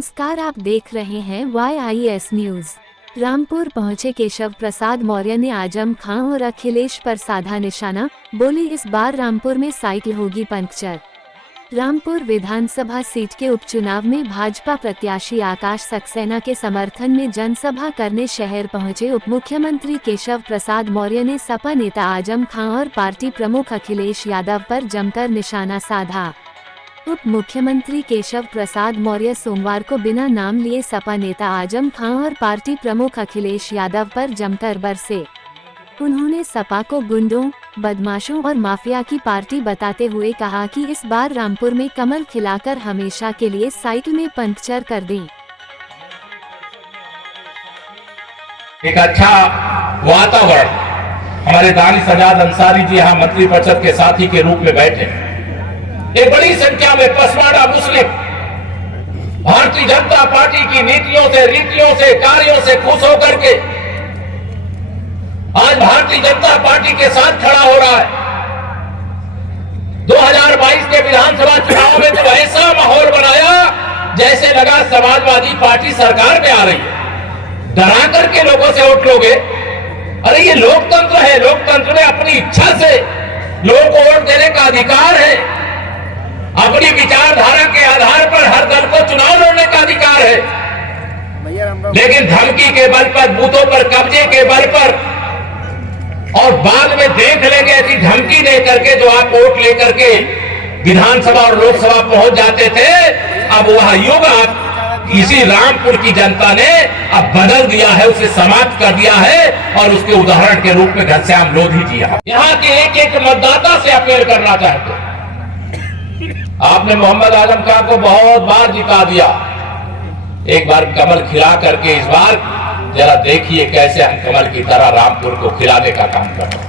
नमस्कार, आप देख रहे हैं YIS न्यूज। रामपुर पहुंचे केशव प्रसाद मौर्य ने आजम खां और अखिलेश पर साधा निशाना, बोले इस बार रामपुर में साइकिल होगी पंक्चर। रामपुर विधानसभा सीट के उपचुनाव में भाजपा प्रत्याशी आकाश सक्सेना के समर्थन में जनसभा करने शहर पहुंचे उप मुख्यमंत्री केशव प्रसाद मौर्य ने सपा नेता आजम खां और पार्टी प्रमुख अखिलेश यादव पर जमकर निशाना साधा। उप मुख्यमंत्री केशव प्रसाद मौर्य सोमवार को बिना नाम लिए सपा नेता आजम खां और पार्टी प्रमुख अखिलेश यादव पर जमकर बरसे। उन्होंने सपा को गुंडों, बदमाशों और माफिया की पार्टी बताते हुए कहा कि इस बार रामपुर में कमल खिलाकर हमेशा के लिए साइकिल में पंक्चर कर दें। एक अच्छा वातावरण, हमारे दानिश आजाद अंसारी जी यहाँ मंत्री परिषद के साथी के रूप में बैठे। एक बड़ी संख्या में पसमाड़ा मुस्लिम भारतीय जनता पार्टी की नीतियों से, रीतियों से, कार्यों से खुश होकर के आज भारतीय जनता पार्टी के साथ खड़ा हो रहा है। 2022 के विधानसभा चुनाव में तो ऐसा माहौल बनाया जैसे लगा समाजवादी पार्टी सरकार में आ रही है। डरा करके लोगों से वोट लोगे। अरे ये लोकतंत्र है, लोकतंत्र में अपनी इच्छा से लोगों को वोट देने का अधिकार है। अपनी विचारधारा के आधार पर हर दल को चुनाव लड़ने का अधिकार है। लेकिन धमकी के बल पर, बूथों पर कब्जे के बल पर और बाद में देख लेंगे ऐसी धमकी दे करके जो आप वोट लेकर के विधानसभा और लोकसभा पहुंच जाते थे, अब वह युग इसी रामपुर की जनता ने अब बदल दिया है, उसे समाप्त कर दिया है और उसके उदाहरण के रूप में घनश्याम लोधी जी यहाँ के एक एक मतदाता से अपील करना चाहते हैं। आपने मोहम्मद आजम खां को बहुत बार जिता दिया, एक बार कमल खिला करके इस बार जरा देखिए कैसे हम कमल की तरह रामपुर को खिलाने का काम कर रहे हैं।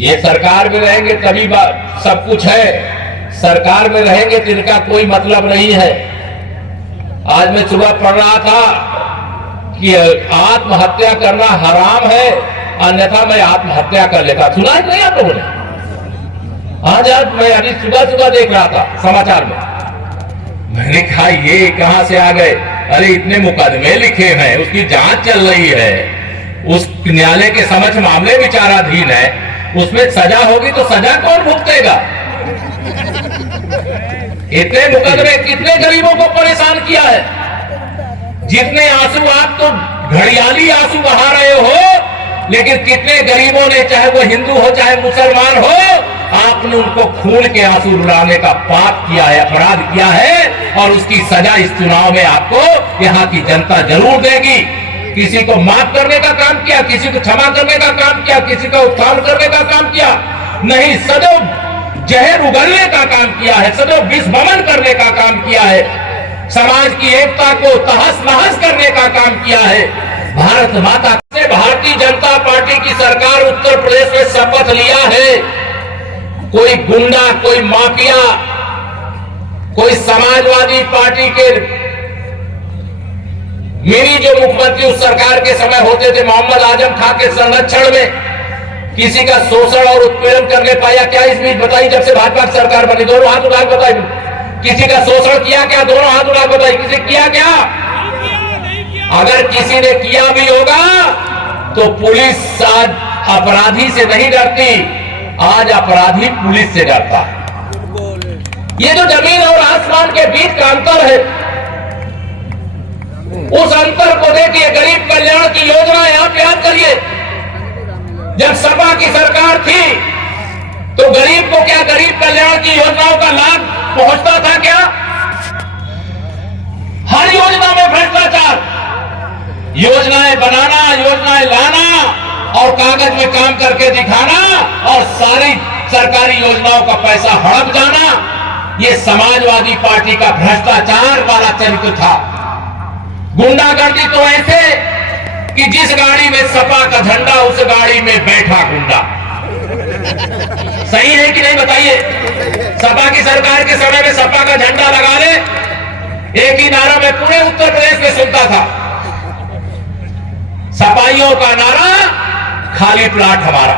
ये सरकार में रहेंगे तभी सब कुछ है, सरकार में रहेंगे तो इनका कोई मतलब नहीं है। आज मैं सुबह पढ़ रहा था कि आत्महत्या करना हराम है, अन्यथा मैं आत्महत्या कर लेता। सुना है नहीं आप लोगों ने? आज मैं अभी सुबह सुबह देख रहा था समाचार में, मैंने कहा ये कहां से आ गए? अरे इतने मुकदमे लिखे हैं, उसकी जांच चल रही है, उस न्यायालय के समक्ष मामले विचाराधीन है, उसमें सजा होगी तो सजा कौन भुगतेगा? इतने मुकदमे कितने गरीबों को परेशान किया है। जितने आंसू आप तो घड़ियाली आंसू बहा रहे हो, लेकिन कितने गरीबों ने, चाहे वो हिंदू हो चाहे मुसलमान हो, आपने उनको खून के आंसू रुलाने का पाप किया है, अपराध किया है और उसकी सजा इस चुनाव में आपको यहाँ की जनता जरूर देगी। किसी को माफ करने का काम किया, किसी को क्षमा करने का काम किया, किसी का उत्थान करने का काम किया नहीं, सदैव जहर उगलने का काम किया है, सदैव विष वमन करने का काम किया है, समाज की एकता को तहस नहस करने का काम किया है। भारत माता से भारतीय जनता पार्टी की सरकार उत्तर प्रदेश में शपथ लिया है। कोई गुंडा, कोई माफिया, कोई समाजवादी पार्टी के मिनी जो मुख्यमंत्री उस सरकार के समय होते थे मोहम्मद आजम खां के संरक्षण में किसी का शोषण और उत्पीड़न करने पाया क्या इस बीच? बताइए, जब से भाजपा की सरकार बनी, दोनों हाथ उठा बताइए, किसी का शोषण किया क्या? दोनों हाथ उठा बताइए, किसी किया क्या? अगर किसी ने किया भी होगा तो पुलिस आज अपराधी से नहीं डरती, आज अपराधी पुलिस से डरता है। ये जो जमीन और आसमान के बीच का अंतर है, उस अंतर को देखिए। गरीब कल्याण की योजनाएं आप याद करिए, जब सपा की सरकार थी तो गरीब को क्या, गरीब कल्याण की योजनाओं का लाभ पहुंचता था क्या? हर योजना में भ्रष्टाचार, योजनाएं बनाना, योजनाएं लाना और कागज में काम करके दिखाना और सारी सरकारी योजनाओं का पैसा हड़प जाना, ये समाजवादी पार्टी का भ्रष्टाचार वाला चरित्र था। गुंडागर्दी तो ऐसे कि जिस गाड़ी में सपा का झंडा उस गाड़ी में बैठा गुंडा। सही है कि नहीं बताइए? सपा की सरकार के समय में सपा का झंडा लगा ले, एक ही नारा मैं पूरे उत्तर प्रदेश में सुनता था, सपाइयों का नारा, खाली प्लाट हमारा।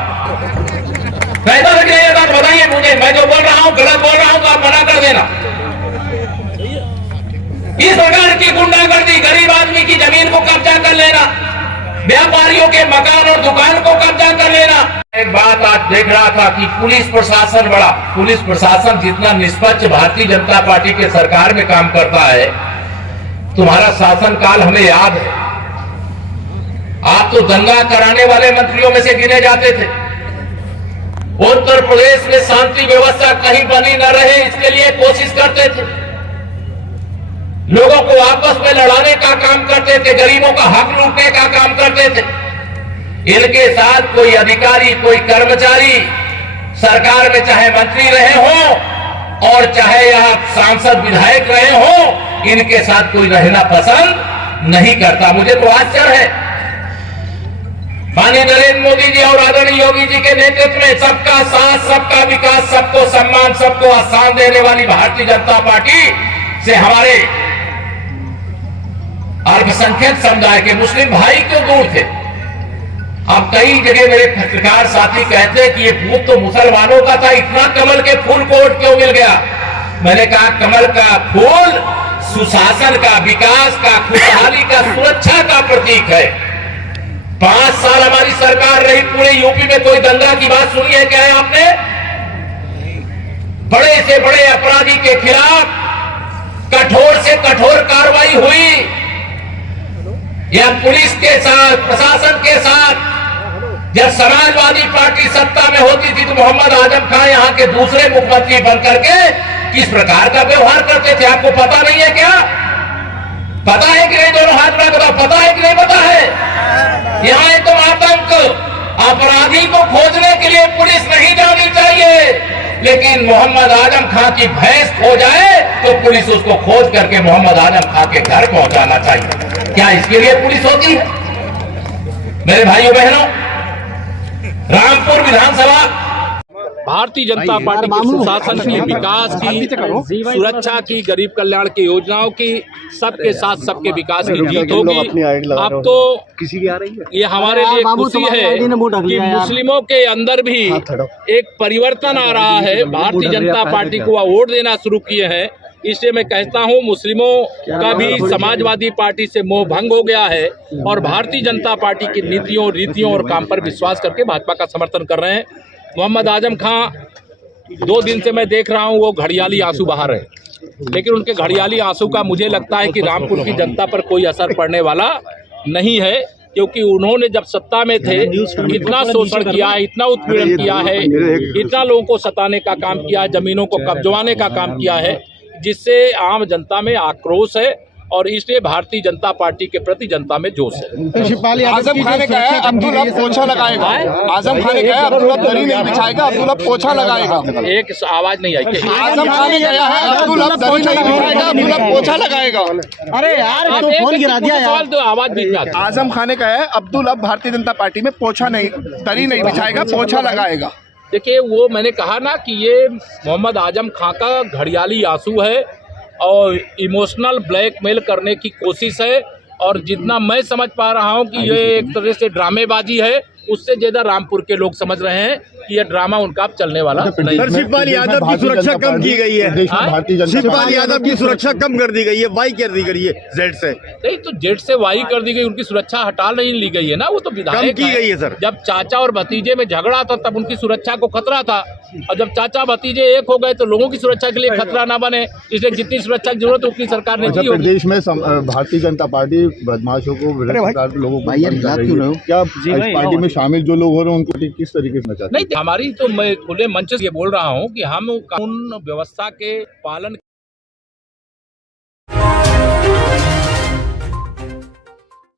कैसा लग रहा है ये बात बताइए मुझे, मैं जो बोल रहा हूं गलत बोल रहा हूं तो आप मना कर देना। इस प्रकार की गुंडागर्दी, गरीब आदमी की जमीन को कब्जा कर लेना, व्यापारियों के मकान और दुकान को कब्जा कर लेना। एक बात आज देख रहा था कि पुलिस प्रशासन जितना निष्पक्ष भारतीय जनता पार्टी के सरकार में काम करता है, तुम्हारा शासनकाल हमें याद है। आप तो दंगा कराने वाले मंत्रियों में से गिने जाते थे। उत्तर प्रदेश में शांति व्यवस्था कहीं बनी न रहे, इसके लिए कोशिश करते थे। लोगों को आपस में लड़ाने का काम करते थे, गरीबों का हक लूटने का काम करते थे। इनके साथ कोई अधिकारी, कोई कर्मचारी सरकार में चाहे मंत्री रहे हो और चाहे यहां सांसद विधायक रहे हो, इनके साथ कोई रहना पसंद नहीं करता। मुझे तो आश्चर्य है, माननीय नरेंद्र मोदी जी और आदरणीय योगी जी के नेतृत्व में सबका साथ, सबका विकास, सबको सम्मान, सबको आसान देने वाली भारतीय जनता पार्टी से हमारे अल्पसंख्यक समुदाय के मुस्लिम भाई क्यों दूर थे। अब कई जगह मेरे पत्रकार साथी कहते हैं कि ये भूत तो मुसलमानों का था, इतना कमल के फूल को वोट क्यों मिल गया। मैंने कहा कमल का फूल सुशासन का, विकास का, खुशहाली का, सुरक्षा का प्रतीक है। 5 साल हमारी सरकार रही, पूरे यूपी में कोई दंगा की बात सुनी है क्या है आपने? बड़े से बड़े अपराधी के खिलाफ कठोर से कठोर कार्रवाई हुई। या पुलिस के साथ, प्रशासन के साथ जब समाजवादी पार्टी सत्ता में होती थी तो मोहम्मद आजम खान यहां के दूसरे मुख्यमंत्री बनकर के किस प्रकार का व्यवहार करते थे, आपको पता नहीं है क्या? पता है कि नहीं? दोनों हाथ में बताओ, पता है कि नहीं पता है? यहाँ एकदम आतंक, अपराधी को खोजने के लिए पुलिस नहीं जानी चाहिए, लेकिन मोहम्मद आजम खान की भैंस खो जाए तो पुलिस उसको खोज करके मोहम्मद आजम खान के घर पहुंचाना चाहिए। क्या इसके लिए पुलिस होती है? मेरे भाइयों बहनों, रामपुर विधानसभा भारतीय जनता पार्टी के सुशासन की, विकास की, सुरक्षा की, गरीब कल्याण की योजनाओं की, सबके साथ सबके विकास की जीत होगी। अब तो ये हमारे लिए खुशी है कि मुस्लिमों के अंदर भी एक परिवर्तन आ रहा है। भारतीय जनता पार्टी को वोट देना शुरू किए हैं। इसलिए मैं कहता हूं मुस्लिमों का भी समाजवादी पार्टी से मोह भंग हो गया है और भारतीय जनता पार्टी की नीतियों, रीतियों और काम पर विश्वास करके भाजपा का समर्थन कर रहे हैं। मोहम्मद आजम खां 2 दिन से मैं देख रहा हूं वो घड़ियाली आंसू बहा रहे हैं, लेकिन उनके घड़ियाली आंसू का मुझे लगता है कि रामपुर की जनता पर कोई असर पड़ने वाला नहीं है, क्योंकि उन्होंने जब सत्ता में थे इतना शोषण किया है, इतना उत्पीड़न किया है, इतना लोगों को सताने का काम किया है, जमीनों को कब्जवाने का काम किया है, जिससे आम जनता में आक्रोश है और इसलिए भारतीय जनता पार्टी के प्रति जनता में जोश है। आजम खान ने कहा अब्दुल अब पोछा लगाएगा। आजम खान ने कहा अब्दुल अब दरी नहीं बिछाएगा, अब्दुल अब पोछा लगाएगा। एक आवाज नहीं आई। आजम खान ने कहा है अब्दुल अब दरी नहीं बिछाएगा, अब्दुल अब पोछा लगाएगा। अरे यार तो फोन गिरा दिया यार। तो आवाज बीच में आती। आजम खान ने कहा है अब्दुल अब भारतीय जनता पार्टी में पोछा नहीं, दरी नहीं बिछाएगा, पोछा लगाएगा। देखिए, वो मैंने कहा ना कि ये मोहम्मद आजम खां का घड़ियाली आंसू है और इमोशनल ब्लैकमेल करने की कोशिश है, और जितना मैं समझ पा रहा हूं कि ये एक तरह से ड्रामेबाजी है, उससे ज्यादा रामपुर के लोग समझ रहे हैं कि ये ड्रामा उनका अब चलने वाला नहीं है। शिवपाल यादव की सुरक्षा कम की गई है, शिवपाल यादव की सुरक्षा कम कर दी गई है, वाई कर दी गई है जेड से। नहीं तो जेड से वाई कर दी गई, उनकी सुरक्षा हटा नहीं ली गई है ना, वो तो विधायक की गई है सर। जब चाचा और भतीजे में झगड़ा था तब उनकी सुरक्षा को खतरा था, और जब चाचा भतीजे एक हो गए तो लोगों की सुरक्षा के लिए खतरा ना बने, इसलिए जितनी सुरक्षा की जरूरत है उतनी सरकार ने दी होगी। प्रदेश में भारतीय जनता पार्टी बदमाशों को, लोगों को क्या इस पार्टी में शामिल जो लोग हो रहे हैं उनको किस तरीके से चाहते हैं? नहीं, हमारी तो मैं खुले मंच से ये बोल रहा हूँ कि हम कानून व्यवस्था के पालन